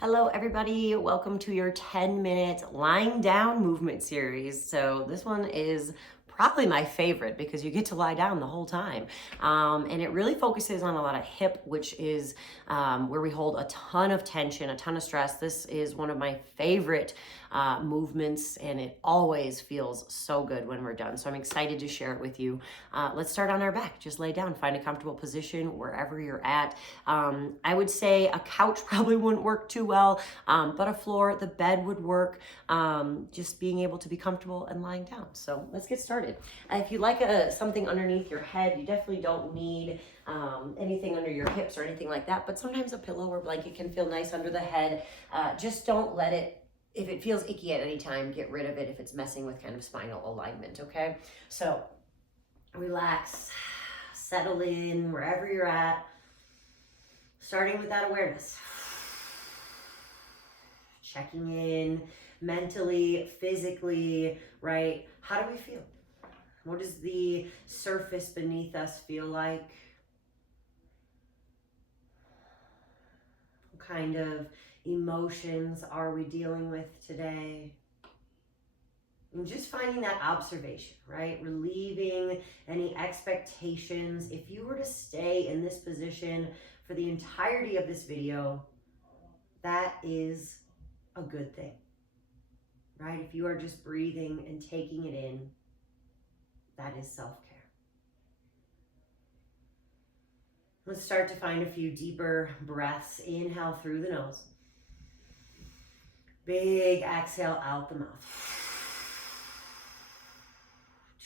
Hello, everybody. Welcome to your 10-minute lying down movement series. So this one is probably my favorite because you get to lie down the whole time. And it really focuses on a lot of hip, which is where we hold a ton of tension, a ton of stress. This is one of my favorite movements, and it always feels so good when we're done. So I'm excited to share it with you. Let's start on our back. Just lay down, find a comfortable position wherever you're at. I would say a couch probably wouldn't work too well, but a floor, the bed would work. Just being able to be comfortable and lying down. So let's get started. If you like something underneath your head, you definitely don't need anything under your hips or anything like that, but sometimes a pillow or blanket can feel nice under the head. Just don't let it, if it feels icky at any time, get rid of it if it's messing with kind of spinal alignment, okay? So relax, settle in wherever you're at, starting with that awareness. Checking in mentally, physically, right? How do we feel? What does the surface beneath us feel like? What kind of emotions are we dealing with today? And just finding that observation, right? Relieving any expectations. If you were to stay in this position for the entirety of this video, that is a good thing, right? If you are just breathing and taking it in, that is self-care. Let's start to find a few deeper breaths. Inhale through the nose. Big exhale out the mouth.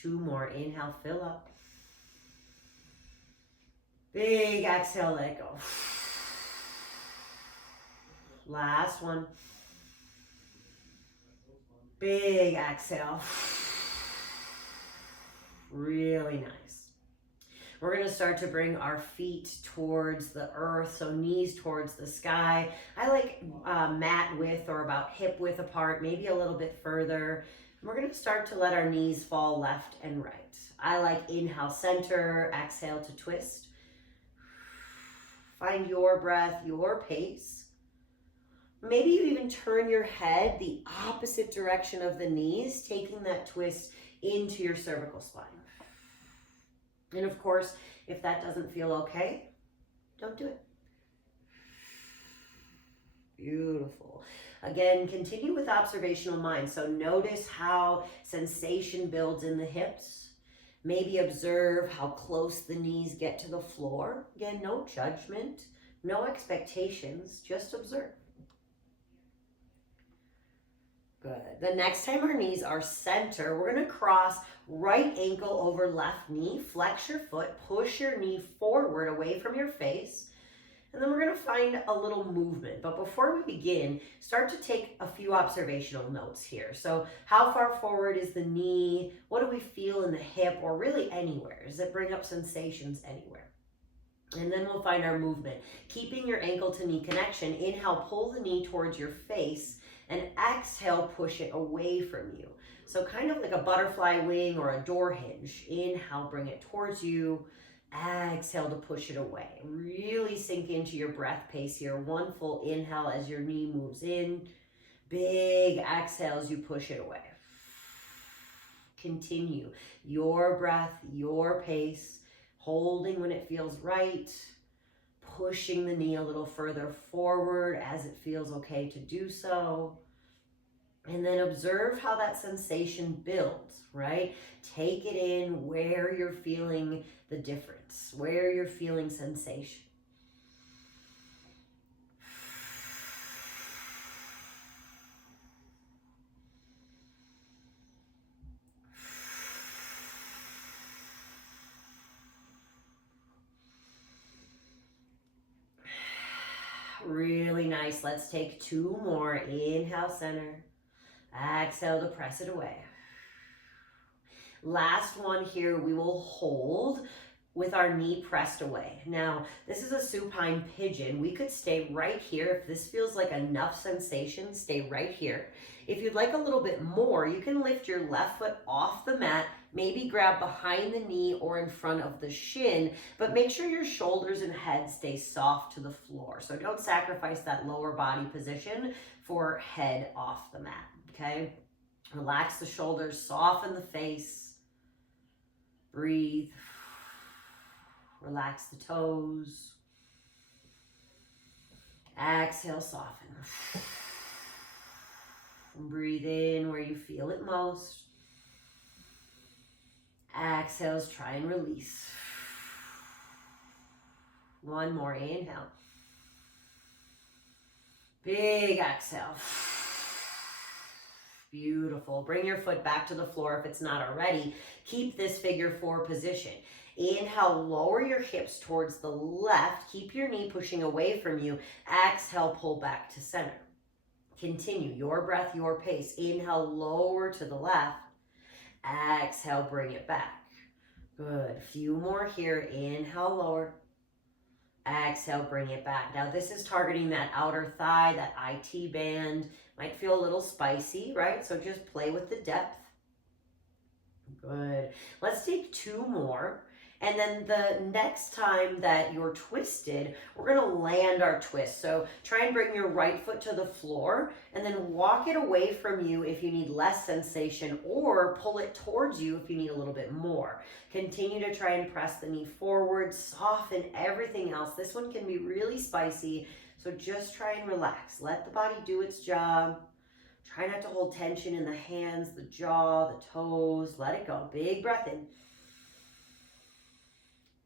2 more. Inhale, fill up. Big exhale, let go. Last one. Big exhale. Really nice. We're going to start to bring our feet towards the earth, so knees towards the sky. I like mat width or about hip width apart, maybe a little bit further. We're going to start to let our knees fall left and right. I like inhale center, exhale to twist. Find your breath, your pace. Maybe you even turn your head the opposite direction of the knees, taking that twist into your cervical spine. And of course, if that doesn't feel okay, don't do it. Beautiful. Again, continue with observational mind. So notice how sensation builds in the hips. Maybe observe how close the knees get to the floor. Again, no judgment, no expectations, just observe. Good. The next time our knees are center, we're going to cross right ankle over left knee, flex your foot, push your knee forward away from your face, and then we're going to find a little movement. But before we begin, start to take a few observational notes here. So how far forward is the knee? What do we feel in the hip, or really anywhere? Does it bring up sensations anywhere? And then we'll find our movement. Keeping your ankle to knee connection, inhale, pull the knee towards your face, and exhale, push it away from you. So kind of like a butterfly wing or a door hinge. Inhale, bring it towards you. Exhale to push it away. Really sink into your breath pace here. 1 full inhale as your knee moves in. Big exhale as you push it away. Continue your breath, your pace, holding when it feels right. Pushing the knee a little further forward as it feels okay to do so. And then observe how that sensation builds, right? Take it in where you're feeling the difference, where you're feeling sensation. Really nice. Let's take 2 more. Inhale, center. Exhale to press it away. Last one here, we will hold with our knee pressed away. Now, this is a supine pigeon. We could stay right here. If this feels like enough sensation, stay right here. If you'd like a little bit more, you can lift your left foot off the mat, Maybe grab behind the knee or in front of the shin, but make sure your shoulders and head stay soft to the floor. So don't sacrifice that lower body position for head off the mat, okay? Relax the shoulders, soften the face, breathe, relax the toes, exhale, soften. Breathe in where you feel it most. Exhales, try and release. One more, inhale. Big exhale. Beautiful. Bring your foot back to the floor if it's not already. Keep this figure 4 position. Inhale, lower your hips towards the left. Keep your knee pushing away from you. Exhale, pull back to center. Continue your breath, your pace. Inhale, lower to the left. Exhale, bring it back. Good. A few more here. Inhale, lower. Exhale, bring it back. Now this is targeting that outer thigh, that IT band. Might feel a little spicy, right? So just play with the depth. Good. Let's take 2 more. And then the next time that you're twisted, we're going to land our twist. So try and bring your right foot to the floor and then walk it away from you if you need less sensation, or pull it towards you if you need a little bit more. Continue to try and press the knee forward, soften everything else. This one can be really spicy, so just try and relax. Let the body do its job. Try not to hold tension in the hands, the jaw, the toes. Let it go. Big breath in.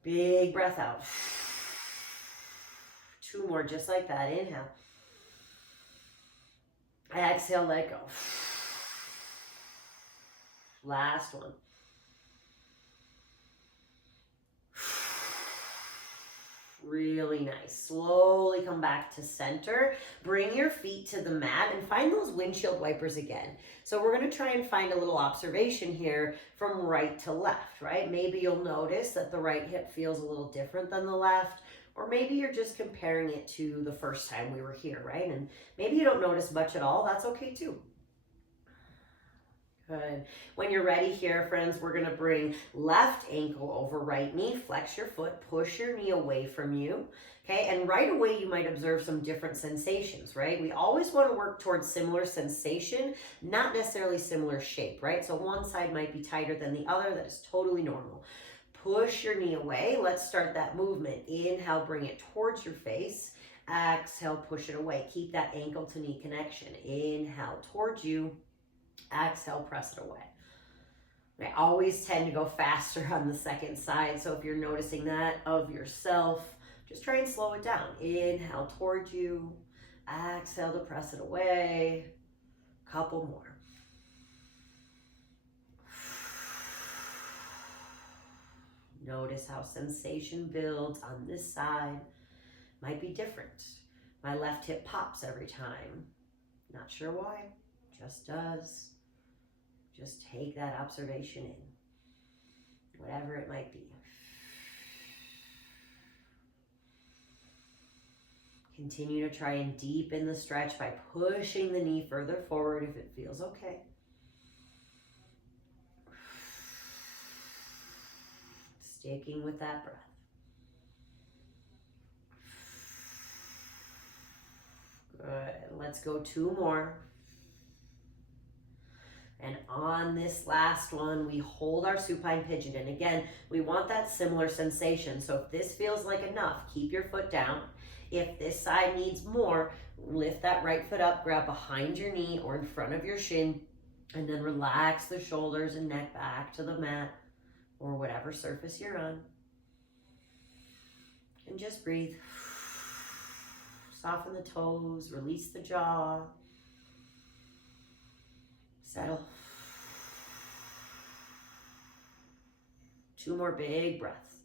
Big breath out. 2 more just like that. Inhale. Exhale, let go. Last one. Really nice. Slowly come back to center. Bring your feet to the mat and find those windshield wipers again. So we're going to try and find a little observation here from right to left, right? Maybe you'll notice that the right hip feels a little different than the left, or maybe you're just comparing it to the first time we were here, right? And maybe you don't notice much at all. That's okay too. Good. When you're ready here, friends, we're going to bring left ankle over right knee. Flex your foot, push your knee away from you. Okay, and right away you might observe some different sensations, right? We always want to work towards similar sensation, not necessarily similar shape, right? So one side might be tighter than the other. That is totally normal. Push your knee away. Let's start that movement. Inhale, bring it towards your face. Exhale, push it away. Keep that ankle to knee connection. Inhale, towards you. Exhale, press it away. I always tend to go faster on the second side, so if you're noticing that of yourself, just try and slow it down. Inhale towards you. Exhale to press it away. Couple more. Notice how sensation builds on this side. Might be different. My left hip pops every time. Not sure why. Just does. Just take that observation in, whatever it might be. Continue to try and deepen the stretch by pushing the knee further forward if it feels okay. Sticking with that breath. Good. Let's go 2 more. And on this last one, we hold our supine pigeon. And again, we want that similar sensation. So if this feels like enough, keep your foot down. If this side needs more, lift that right foot up, grab behind your knee or in front of your shin, and then relax the shoulders and neck back to the mat or whatever surface you're on. And just breathe. Soften the toes, release the jaw. Settle. 2 more big breaths.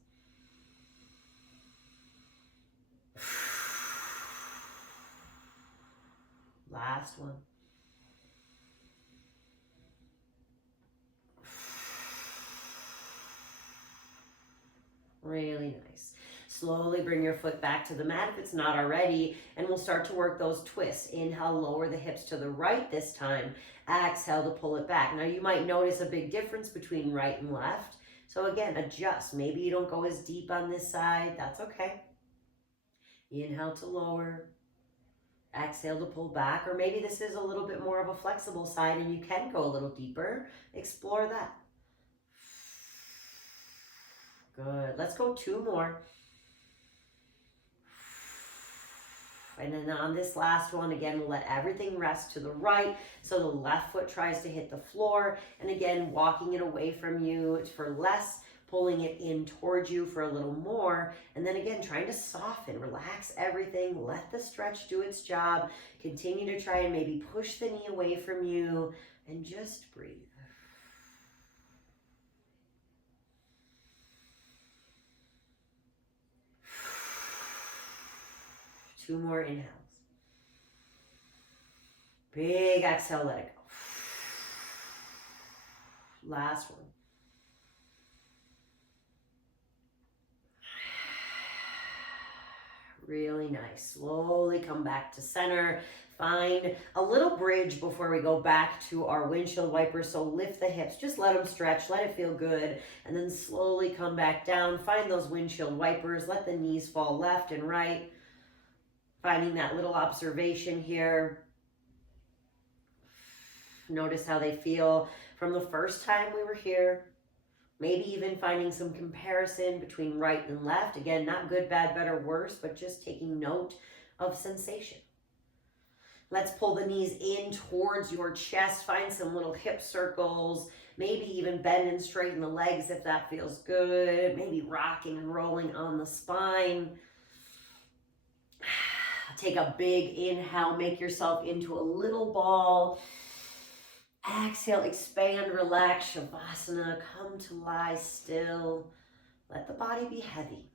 Last one. Really nice. Slowly bring your foot back to the mat if it's not already, and we'll start to work those twists. Inhale, lower the hips to the right this time. Exhale to pull it back. Now you might notice a big difference between right and left. So again, adjust. Maybe you don't go as deep on this side. That's okay. Inhale to lower. Exhale to pull back. Or maybe this is a little bit more of a flexible side and you can go a little deeper. Explore that. Good. Let's go 2 more. And then on this last one, again, we'll let everything rest to the right. So the left foot tries to hit the floor. And again, walking it away from you for less, pulling it in towards you for a little more. And then again, trying to soften, relax everything, let the stretch do its job. Continue to try and maybe push the knee away from you and just breathe. Two more inhales. Big exhale, let it go. Last one. Really nice. Slowly come back to center. Find a little bridge before we go back to our windshield wipers. So lift the hips, just let them stretch, let it feel good, and then slowly come back down. Find those windshield wipers, let the knees fall left and right. Finding that little observation here. Notice how they feel from the first time we were here. Maybe even finding some comparison between right and left. Again, not good, bad, better, worse, but just taking note of sensation. Let's pull the knees in towards your chest. Find some little hip circles. Maybe even bend and straighten the legs if that feels good. Maybe rocking and rolling on the spine. Take a big inhale. Make yourself into a little ball. Exhale, expand, relax, Shavasana, come to lie still. Let the body be heavy.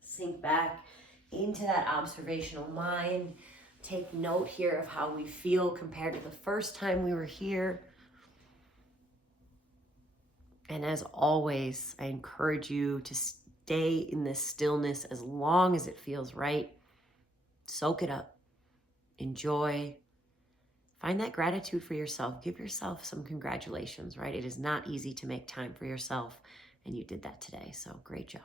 Sink back into that observational mind. Take note here of how we feel compared to the first time we were here. And as always, I encourage you to stay in this stillness as long as it feels right. Soak it up. Enjoy. Find that gratitude for yourself. Give yourself some congratulations, right? It is not easy to make time for yourself, and you did that today, so great job.